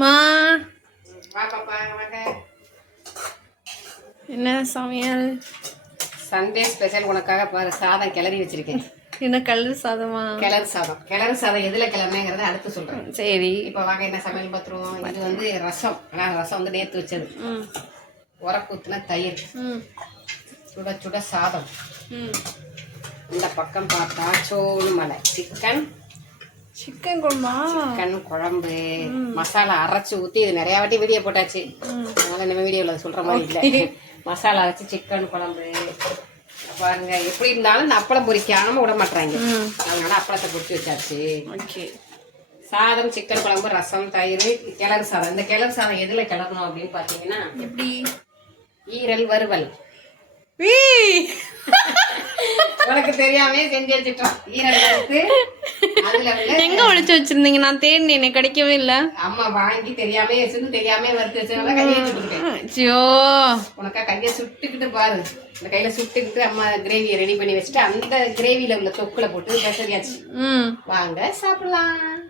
மா வா பாப்பா வாங்க. என்ன சமையல்? சண்டே ஸ்பெஷல் உனக்காக பாரு சாதம் கிளறி வச்சிருக்கேன். என்ன கலர் சாதமா? கிளறு சாதம். கிளறு சாதம் எதுல கிளறினேங்கிறத அடுத்து சொல்றேன். சரி. இப்போ வாங்க என்ன சமையல் பார்த்துருவோம். இது வந்து ரசம். ஆனால் ரசம் வந்து நேற்று வச்சது. உரக்கூத்துன தயிர். சுட சுட சாதம். இந்த பக்கம் பார்த்தா சோறு மலை சிக்கன் குழம்பா? சிக்கன் குழம்பு மசாலா அரைச்சி ஊற்றி இது நிறையா வாட்டி வீடியோ போட்டாச்சு. அதனால நம்ம வீடியோவில் சொல்கிற மாதிரி இல்லை. மசாலா அரைச்சி சிக்கன் குழம்பு பாருங்க. எப்படி இருந்தாலும் இந்த அப்பளம் பொரிக்காம விட மாட்டாங்க. அதனால அப்பளத்தை பொரிச்சு வச்சாச்சு. ஓகே. சாதம் சிக்கன் குழம்பு ரசம் தயிர் கிளறு சாதம். இந்த கிளறு சாதம் எதுல கிளறணும் அப்படின்னு பாத்தீங்கன்னா எப்படி ஈரல் வறுவல். உனக்கு தெரியாம செஞ்சு வச்சுட்டோம். ஈரல் வறுத்து அதுல எங்க ஒளிச்சு வச்சிருந்தீங்க? நான் தேடினேன், எனக்கு கிடைக்கவே இல்ல. அம்மா வாங்கி தெரியாம வச்சிருந்து தெரியாம வறுத்து வச்சதுனால கையை சுட்டுக்கிட்டேன். ஐயோ, உனக்கா கையை சுட்டுக்கிட்டு பாரு. இந்த கையில சுட்டுக்கிட்டு அம்மா கிரேவியை ரெடி பண்ணி வச்சுட்டு அந்த கிரேவியில உள்ள தொக்குல போட்டு பெசரியாச்சு. வாங்க சாப்பிடலாம்.